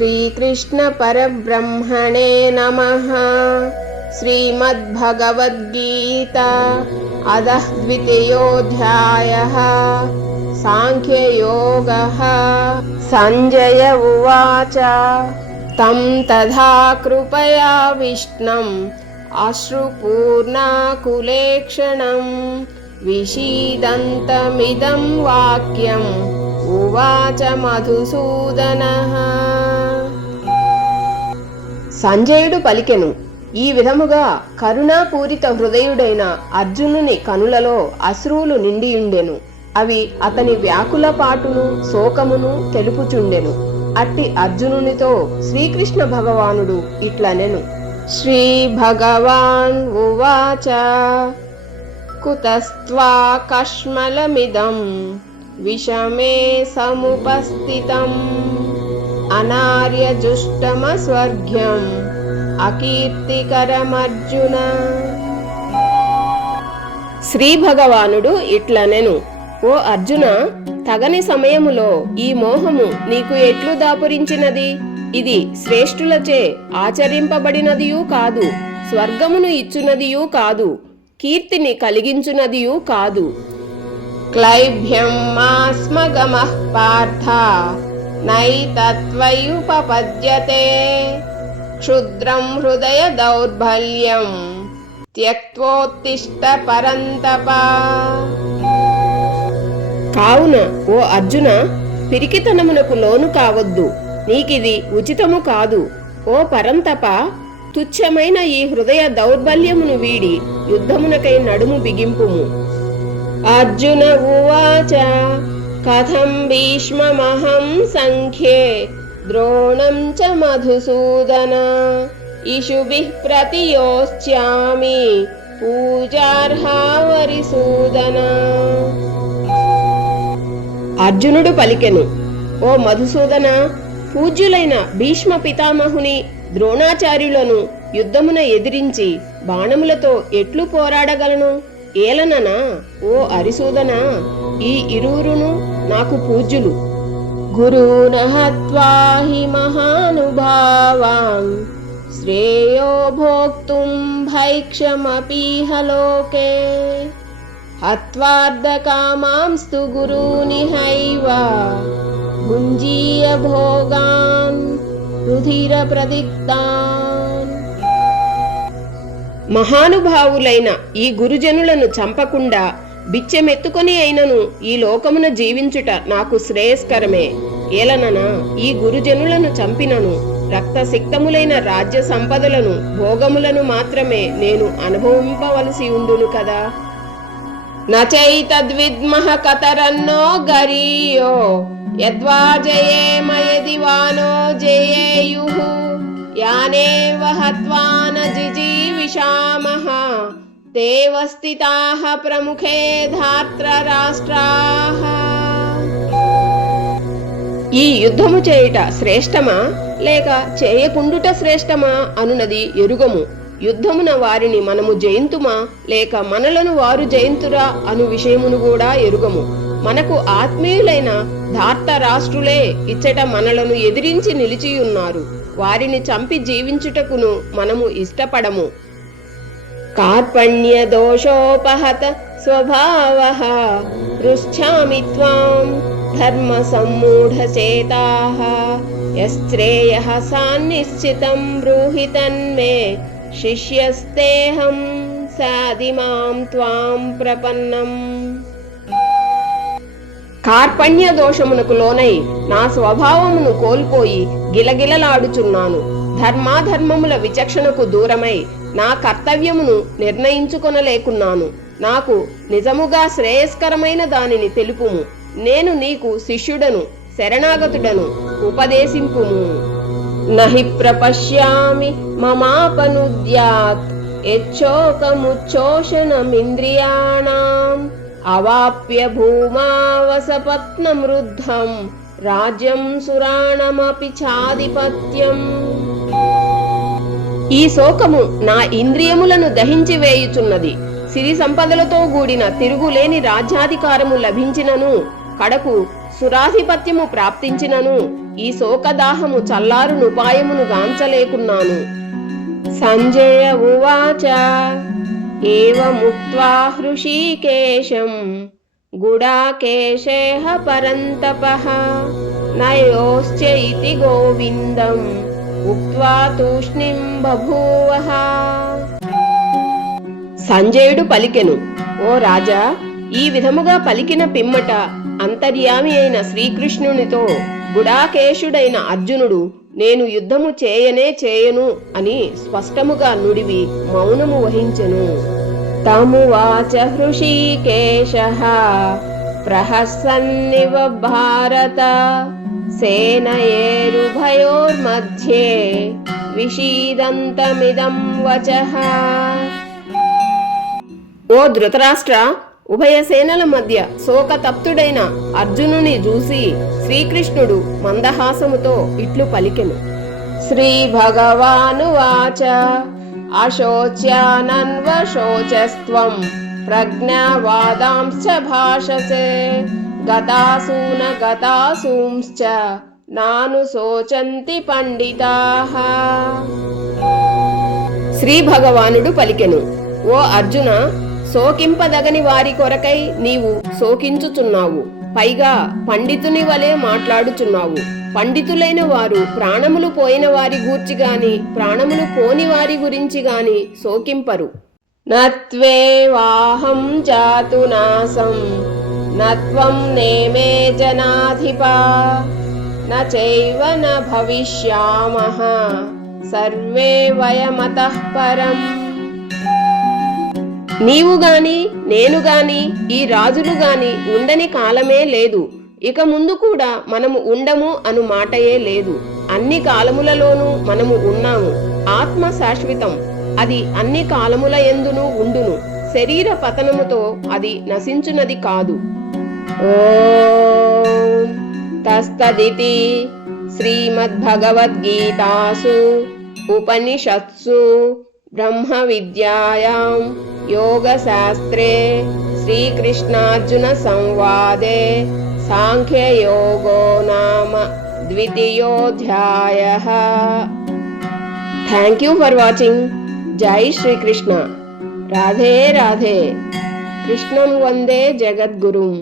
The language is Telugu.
శ్రీకృష్ణ పరబ్రహ్మణే నమః. శ్రీమద్భగవద్గీత అధః ద్వితీయోऽధ్యాయః. సాంఖ్యయోగః. సంజయ ఉవాచ తం తథా కృపయావిష్ణం అశ్రుపూర్ణాకులేక్షణం విషీదంతమిదం వాక్యం ఉవాచ మధుసూదనః. సంజయుడు పలికెను, ఈ విధముగా కరుణాపూరిత హృదయుడైన అర్జునుని కనులలో అశ్రువులు నిండియుండెను. అవి అతని వ్యాకుల పాటును శోకమును తెలుపుచుండెను. అట్టి అర్జునునితో శ్రీకృష్ణ భగవానుడు ఇట్లనెను. శ్రీ భగవాన్ ఉవాచ కుతస్త్వా కష్మలమిదం విషమే సముపస్థితం అనార్యజుష్టమస్వర్గ్యం అకీర్తికరమర్జున. శ్రీ భగవానుడు ఇట్లనెను, ఓ అర్జున, తగని సమయములో ఈ మోహము నీకు ఎట్లు దాపురించినది? ఇది శ్రేష్ఠులచే ఆచరింపబడినదియూ కాదు, స్వర్గమును ఇచ్చునదియూ కాదు, కీర్తిని కలిగించునదియూ కాదు. క్లైభ్యం మాస్మగమః పార్థ నైతత్వయుపపద్యతే క్షుద్రం హృదయ దౌర్బల్యం త్యక్తోత్తిష్ట పరంతప. కావున ఓ అర్జున, పిరికితనమునకు లోను కావద్దు, నీకిది ఉచితము కాదు. ఓ పరంతప, తుచ్చమైన ఈ హృదయ దౌర్బల్యమును వీడి యుద్ధమునకై నడుము బిగింపుము. అర్జున ఉవాచ కథం భీష్మమహం సంఖ్యే ద్రోణం చ మధుసూదన ఇషుభిః ప్రతియోస్యామి పూజార్హావరిసూదన. అర్జునుడు పలికెను, ఓ మధుసూదన, పూజ్యులైన భీష్మ పితామహుని ద్రోణాచార్యులను యుద్ధమున ఎదిరించి బాణములతో ఎట్లు పోరాడగలను? ఏలననా ఓ అరిసూదన, ఈ ఇరువురును నాకు పూజ్యులు. గురూణ హత్వా హి మహానుభావాన్ శ్రేయో భోక్తుం భైక్షమపీహ లోకే హత్వార్ధకామాంస్తు గురూనిహైవ భుంజీయ భోగాన్ రుధిర ప్రదిక్తాన్. మహానుభావులైన ఈ గురుజనులను చంపకుండా బిచ్చెమెత్తుకొని అయినను ఈ లోకమున జీవించుట నాకు శ్రేయస్కరమే. ఏలననా ఈ గురుజనులను చంపినను రక్తసిక్తములైన రాజ్య సంపదలను భోగములను మాత్రమే నేను అనుభవింపవలసి ఉండును కదా. నచైతద్విద్మః కతరన్నో గరీయో యద్వా జయేమ యది వానో జయేయుః యానేవ హత్వా న జిజీవిషామః తేవ స్థితాః ప్రముఖే ధార్తరాష్ట్రాః. ఈ యుద్ధము చేయుట శ్రేష్టమా లేక చేయకుండుట శ్రేష్టమా అనునది ఎరుగము. యుద్ధమున వారిని మనము జయింతుమా లేక మనలను వారు జయింతురా అను విషయమును కూడా ఎరుగము. మనకు ఆత్మీయులైన ధార్తరాష్ట్రులే ఇచ్చట మనలను ఎదిరించి నిలిచియున్నారు. వారిని చంపి జీవించుటకును మనము ఇష్టపడము. కార్పణ్య దోషోపహత స్వభావః పృచ్ఛామి త్వాం ధర్మ సమ్మూఢచేతాః యశ్రేయః సాన్నిశ్చితం బ్రూహి తన్మే శిష్యస్తేహం సాదిమాం త్వాం ప్రపన్నం. కార్పణ్య దోషమునకు లోనై నా స్వభావమును కోల్పోయి గిలగిలలాడుచున్నాను. ధర్మాధర్మముల విచక్షణకు దూరమై నా కర్తవ్యమును నిర్ణయించుకొనలేకున్నాను. నాకు నిజముగా శ్రేయస్కరమైన దానిని తెలుపుము. నేను నీకు శిష్యుడను, శరణాగతుడను, ఉపదేశింపుము. నహి ప్రపశ్యామి మమాపనుద్యాత్ యచ్చోకముచ్చోషణమింద్రియాణాం అవాప్య భూమావసపత్నం రుద్ధం రాజ్యం సురాణమపి చాధిపత్యం. ఈ శోకము నా ఇంద్రియములను దహించి వేయుచున్నది. సిరి సంపదలతో కూడిన తిరుగులేని రాజ్యాధికారము లభించినను కడకు సురాధిపత్యము ప్రాప్తించినను ఈ శోకదాహము చల్లారునుపాయమును గాంచలేకున్నాను. సంజయ ఉవాచ ఏవముక్త్వా హృషీకేశం గుడాకేశేహ పరంతపః నయోశ్చ ఇతి గోవిందం ఉక్త్వా తూష్ణీం బభూవః. సంజయుడు పలికెను, ఓ రాజా, ఈ విధముగా పలికిన పిమ్మట అంతర్యామి అయిన శ్రీకృష్ణునితో గుడాకేశుడైన అర్జునుడు నేను యుద్ధము చేయను అని స్పష్టముగా నుడివి మౌనము వహించెను. తమువాచ హృషీకేశః ప్రహసన్నివ భారత సేనయేరుభయోర్మధ్యే విషీదంతమిదం వచః. ఓ ధృతరాష్ట్ర, ఉభయ సేనల మధ్య శోకతప్తుడైన అర్జునుని చూసి శ్రీకృష్ణుడు మందహాసముతో ఇట్లు పలికెను. శ్రీ భగవానువాచ అశోచ్యానన్వశోచస్త్వం ప్రజ్ఞావాదాంశ్చ భాషసే గతాసూన గతాసూంశ్చ నాను శోచంతి పండితాః. శ్రీ భగవానుడు పలికెను, ఓ అర్జున, శోకింపదగని వారి కొరకై నీవు శోకించుచున్నావు, పైగా పండితుని వలె మాట్లాడుచున్నావు. పండితులైన వారు ప్రాణములు పోయిన వారి గూర్చి గాని ప్రాణములు పోని వారి గురించి గాని శోకింపరు. నత్వేవాహం జాతునాసం నత్వం నేమే జనాధిపా నచైవ న భవిష్యామః సర్వే వయమతః పరం. నీవు గాని నేను గాని ఈ రాజులు గాని ఉండని కాలమే లేదు, ఇక ముందు కూడా మనము ఉండము అను మాటయే లేదు. అన్ని కాలములలోనూ మనము ఉన్నాము. ఆత్మ శాశ్వతం, అది అన్ని కాలముల యందును ఉండును. శరీర పతనముతో అది నశించునది కాదు. ఓం తస్తదితి శ్రీమద్భగవద్గీతాసు ఉపనిషత్సు బ్రహ్మ విద్యాయాం యోగశాస్త్రే శ్రీకృష్ణార్జున సంవాదే సాంఖ్యయోగో నామ ద్వితీయోధ్యాయః. Thank you for watching. జై శ్రీకృష్ణ. రాధే రాధే. కృష్ణం వందే జగద్గురుం.